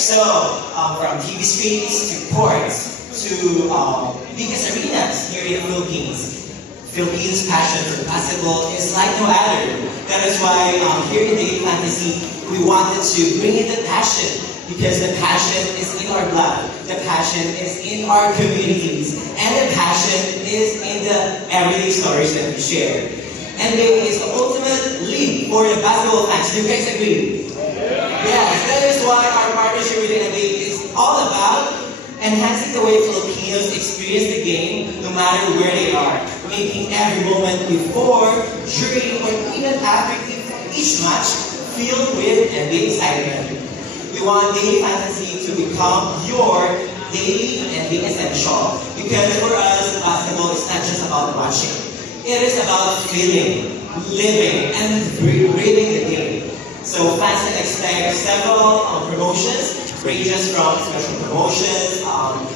So, from TV screens to courts to biggest arenas here in the Philippines, Philippines' passion for basketball is like no other. That is why here in Daily Fantasy, we wanted to bring in the passion because the passion is in our blood, the passion is in our communities, and the passion is in the everyday stories that we share. NBA is the ultimate league for the basketball fans. Do you guys agree? Yes, that is why our partnership with the NBA is all about enhancing the way Filipinos experience the game no matter where they are, making every moment before, during, or even after each match filled with NBA excitement. We want Daily Fantasy to become your daily NBA essential because for us, basketball is not just about watching. It is about feeling, living, and breathing the game. So fans can expect several promotions, ranges from special promotions,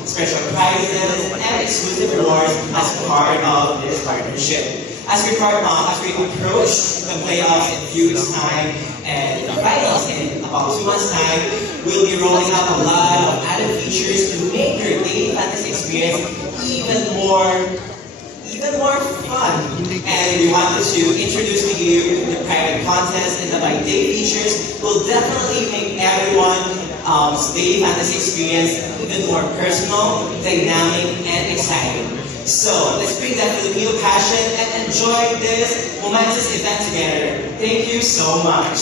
special prizes, and exclusive rewards as part of this partnership. As we approach the playoffs in a few weeks' time and the finals in about 2 months' time, we'll be rolling out a lot of added features to make your daily fantasy experience even more fun. And we wanted to introduce to you the private contest and the by day features will definitely make everyone's daily fantasy experience even more personal, dynamic, and exciting. So let's bring that Filipino passion and enjoy this momentous event together. Thank you so much.